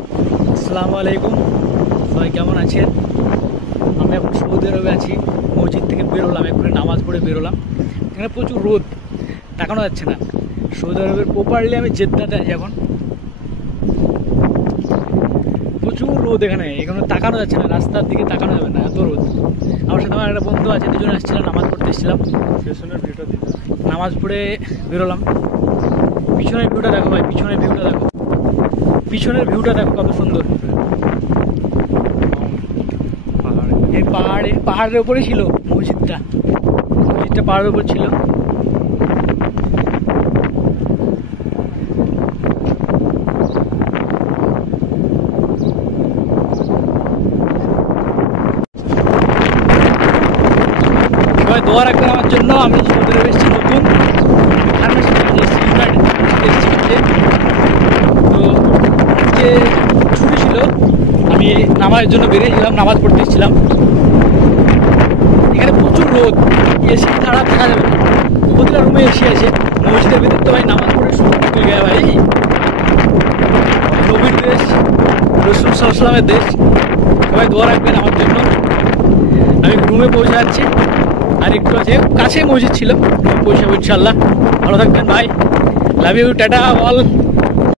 আসসালামু আলাইকুম, সবাই কেমন আছেন? আমি এখন সৌদি আরবে আছি। মসজিদ থেকে বেরোলাম, এখন নামাজ পড়ে বেরোলাম। এখানে প্রচুর রোদ, তাকানো যাচ্ছে না। সৌদি আরবের প্রপারলি আমি জেদ্দাতে আছি এখন। প্রচুর রোদ এখানে, এখানে তাকানো যাচ্ছে না, রাস্তার দিকে তাকানো যাবে না, এত রোদ। আমার সাথে আমার একটা বন্ধু আছে, দুজন আসছিলাম, নামাজ পড়তে এসেছিলাম। পেছনের ভিউটা দিতে নামাজ পড়ে বেরোলাম। পিছনের ভিউটা দেখো ভাই, পিছনের ভিউটা দেখো, পিছনের ভিউটা দেখো কত সুন্দর। এই পাহাড়ের উপরে ছিল মসজিদটা, পাহাড়ের উপর ছিল। সবাই দোয়া রাখবেন আমার জন্য। আমি সৌদি আরবে এসেছি নতুন, তো যে ছুটি ছিল, আমি নামাজের জন্য বেরিয়েছিলাম, নামাজ পড়তে এসেছিলাম। এখানে প্রচুর রোদ, এসি ছাড়া থাকা যাবে না। প্রতিটা রুমে এসি আছে। মসজিদের ভিতর তো ভাই নামাজ পড়ে শুরু হয়ে গেছে ভাই। নবীর দেশ, রাসূল সাল্লাল্লাহু আলাইহি ওয়াসাল্লামের দেশ। সবাই দোয়া রাখবেন আমার জন্য। আমি রুমে পৌঁছে যাচ্ছি, আর একটু আছে, কাছে মসজিদ ছিল, পৌঁছাবো ইনশাল্লাহ। ভালো থাকবেন ভাই, লাভ ইউ, টাটা অল।